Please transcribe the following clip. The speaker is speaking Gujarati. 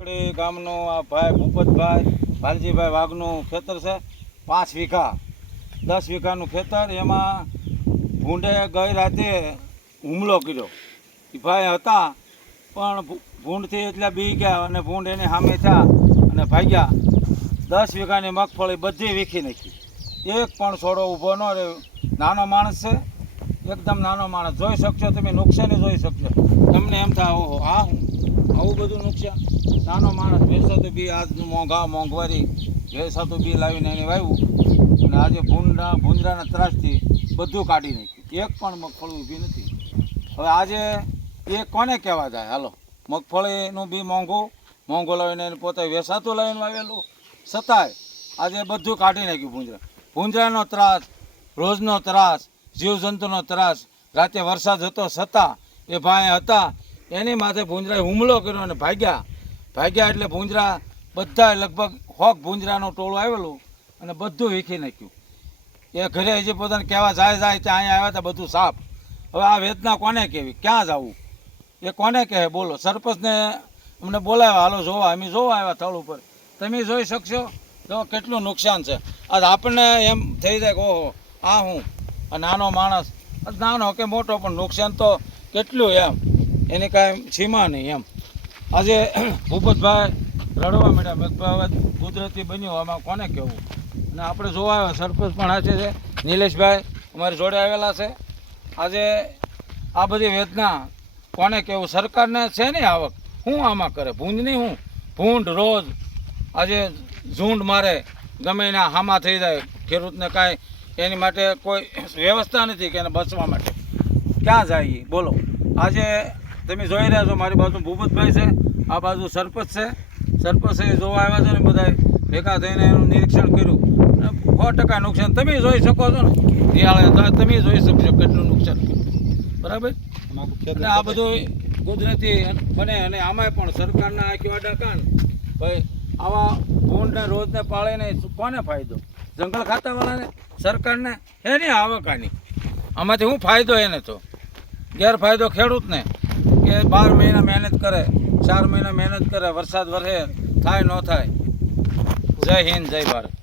કડી ગામનો આ ભાઈ ભૂપતભાઈ, ભાલજીભાઈ વાઘનું ખેતર છે, પાંચ વીઘા. દસ વીઘાનું ખેતર, એમાં ભૂંડે ગઈ રાતે હુમલો કર્યો. એ ભાઈ હતા, પણ ભૂંડથી એટલા બી ગયા અને ભૂંડ એની સામે થયા અને ભાગ્યા. દસ વીઘાની મગફળી બધી વીખી નાખી. એક પણ છોડો ઊભો ન રહ્યો. નાનો માણસ છે, એકદમ નાનો માણસ. જોઈ શકશો તમે, નુકસાની જોઈ શકશો. તમને એમ થાય, ઓહો, આ હું આવું બધું નુકસાન. નાનો માણસ ભેંસાતું બી આજનું મોંઘા, મોંઘવારી વેસાતું બી લાવીને એને વાવ્યું. અને આજે ભૂંડા ભૂંજરાના ત્રાસથી બધું કાઢી નાખ્યું. એક પણ મગફળી ઊભી નથી. હવે આજે એ કોને કહેવા જાય? હાલો. મગફળીનું બી મોંઘું. મોંઘું લાવીને એને પોતે વેસાતું લાવીને વાવેલું. છતાંય આજે બધું કાઢી નાખ્યું ભૂંજરા. ભૂંજરાનો ત્રાસ, રોજનો ત્રાસ, જીવજંતુનો ત્રાસ. રાતે વરસાદ હતો છતાં એ ભાઈ હતા. એની માથે ભૂંજરાએ હુમલો કર્યો અને ભાગ્યા. ભાગ્યા એટલે ભૂંજરા બધા લગભગ હોક ભૂંજરાનો ટોળો આવેલું અને બધું વીખી નાખ્યું. એ ઘરે હજી પોતાને કહેવા જાય જાય ત્યાં અહીંયા આવ્યા હતા બધું સાફ. હવે આ વેદના કોને કહેવી ક્યાં જવું? એ કોને કહે? બોલો. સરપંચને અમને બોલાવ્યા, હાલો જોવા. અમે જોવા આવ્યા થળ ઉપર. તમે જોઈ શકશો? તો કેટલું નુકસાન છે. આજ આપણને એમ થઈ જાય કે ઓહો, આ હું? નાનો માણસ. નાનો કે મોટો પણ નુકસાન તો કેટલું એમ. એની કાંઈ સીમા નહીં એમ. આજે ભૂપતભાઈ રડવા માંડ્યા. મેં હવે કુદરતી બન્યું, આમાં કોને કહેવું? અને આપણે જોવા આવ્યા, સરપંચ પણ હાથે છે. નિલેશભાઈ અમારી જોડે આવેલા છે. આજે આ બધી વેદના કોને કહેવું? સરકારને છે ને આવક. હું આમાં કરે? ભૂંડની હું. ભૂંડ રોજ આજે ઝૂંડ મારે. ગમે એના હામાં થઈ જાય. ખેડૂતને કાંઈ એની માટે કોઈ વ્યવસ્થા નથી કે એને બચવા માટે. ક્યાં જાય? બોલો. આજે તમે જોઈ રહ્યા છો મારી બાજુ ભૂપતભાઈ છે આ બાજુ સરપંચ છે. સરપંચ એ જોવા આવ્યા છે ને બધા ભેગા થઈને એનું નિરીક્ષણ કર્યું. અને સો ટકા નુકસાન તમે જોઈ શકો છો ને. દિવાળે તમે જોઈ શકશો કેટલું નુકસાન બરાબર? અને આ બધું કુદરતી બને અને આમાંય પણ સરકારના આ વાડા કાન. ભાઈ આવા ભૂંડને રોજને પાળીને કોને ફાયદો? જંગલ ખાતાવાળાને સરકારને એની આવકાની આમાંથી શું ફાયદો એને તો? ગેરફાયદો ખેડૂતને. કે બાર મહિના મહેનત કરે, ચાર મહિના મહેનત કરે, વરસાદ વરસે, થાય, ન થાય. જય હિન્દ, જય ભારત.